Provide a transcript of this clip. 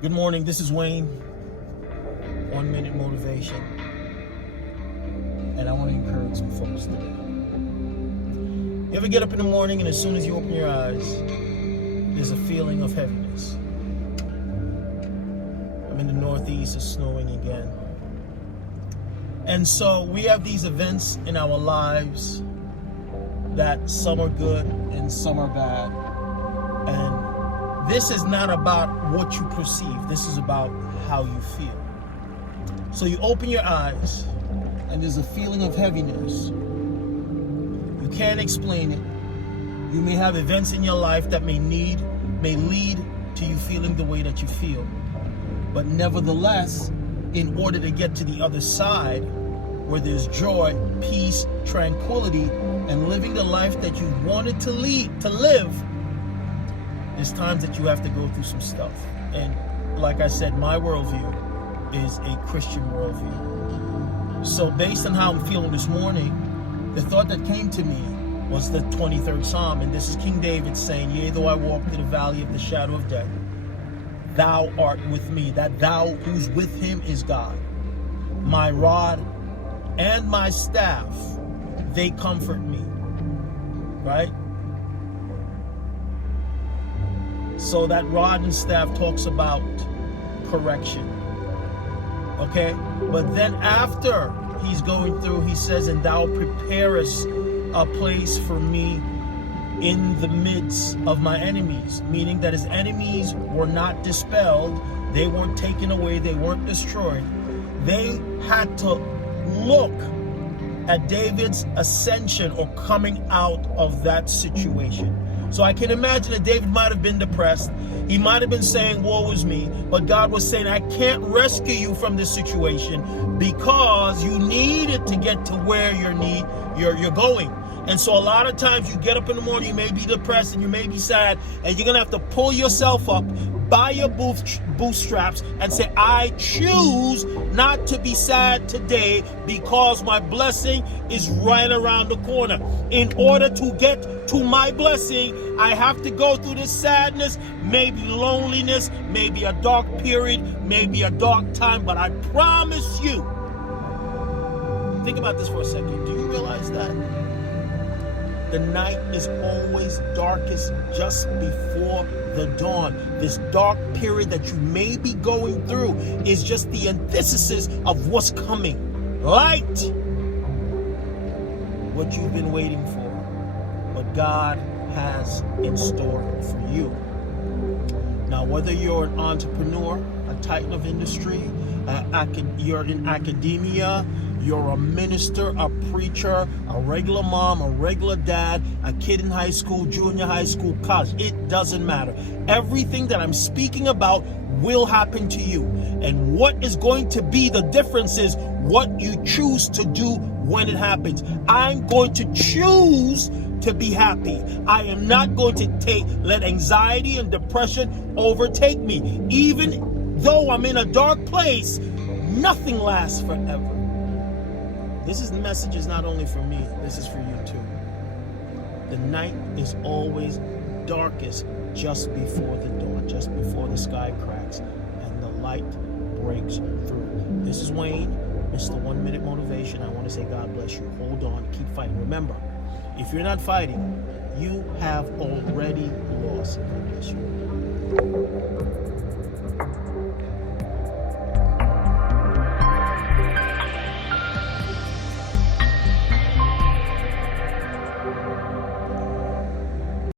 Good morning, this is Wayne, 1 Minute Motivation, and I want to encourage some folks today. You ever get up in the morning and as soon as you open your eyes, there's a feeling of heaviness? I'm in the Northeast, it's snowing again. And so we have these events in our lives that some are good and some are bad. And this is not about what you perceive. This is about how you feel. So you open your eyes and there's a feeling of heaviness. You can't explain it. You may have events in your life that may lead to you feeling the way that you feel. But nevertheless, in order to get to the other side, where there's joy, peace, tranquility, and living the life that you wanted to live, there's times that you have to go through some stuff. And like I said, my worldview is a Christian worldview. So based on how I'm feeling this morning, the thought that came to me was the 23rd Psalm. And this is King David saying, "Yea, though I walk through the valley of the shadow of death, thou art with me." That thou who's with him is God. My rod and my staff, they comfort me. Right? So that rod and staff talks about correction. Okay? But then after he's going through, he says, "And thou preparest a place for me in the midst of my enemies." Meaning that his enemies were not dispelled. They weren't taken away. They weren't destroyed. They had to look at David's ascension or coming out of that situation. So I can imagine that David might have been depressed. He might have been saying, "Woe is me." But God was saying, "I can't rescue you from this situation because you needed to get to where you're going." And so a lot of times you get up in the morning, you may be depressed and you may be sad, and you're going to have to pull yourself up by your bootstraps and say, "I choose not to be sad today because my blessing is right around the corner. In order to get to my blessing, I have to go through this sadness, maybe loneliness, maybe a dark period, maybe a dark time, but I promise you." Think about this for a second. Do you realize that the night is always darkest just before the dawn? This dark period that you may be going through is just the antithesis of what's coming. Light! What you've been waiting for, what God has in store for you. Now, whether you're an entrepreneur, a titan of industry, you're in academia, you're a minister, a preacher, a regular mom, a regular dad, a kid in high school, junior high school, college, it doesn't matter. Everything that I'm speaking about will happen to you. And what is going to be the difference is what you choose to do when it happens. I'm going to choose to be happy. I am not going to let anxiety and depression overtake me. Even though I'm in a dark place, nothing lasts forever. This message is not only for me, this is for you too. The night is always darkest just before the dawn, just before the sky cracks and the light breaks through. This is Wayne, Mr. 1 Minute Motivation. I want to say God bless you. Hold on, keep fighting. Remember, if you're not fighting, you have already lost. God bless you.